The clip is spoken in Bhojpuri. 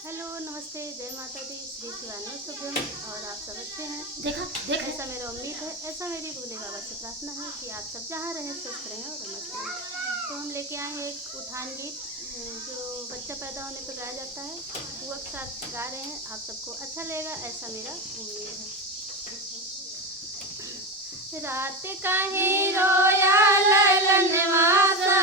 हेलो नमस्ते, जय माता दी, श्री शिवानो शुभम। और आप सब अच्छे हैं? देखा देख ऐसा मेरा उम्मीद है, ऐसा मेरी भोले बाबा से प्रार्थना है कि आप सब जहाँ रहें स्वस्थ रहें और मस्त रहें। तो हम लेके आए हैं एक उठान गीत जो बच्चा पैदा होने पर गाया जाता है। बुआ के साथ गा रहे हैं, आप सबको अच्छा लगेगा ऐसा मेरा उम्मीद है। रात काहे रोया ललन मासा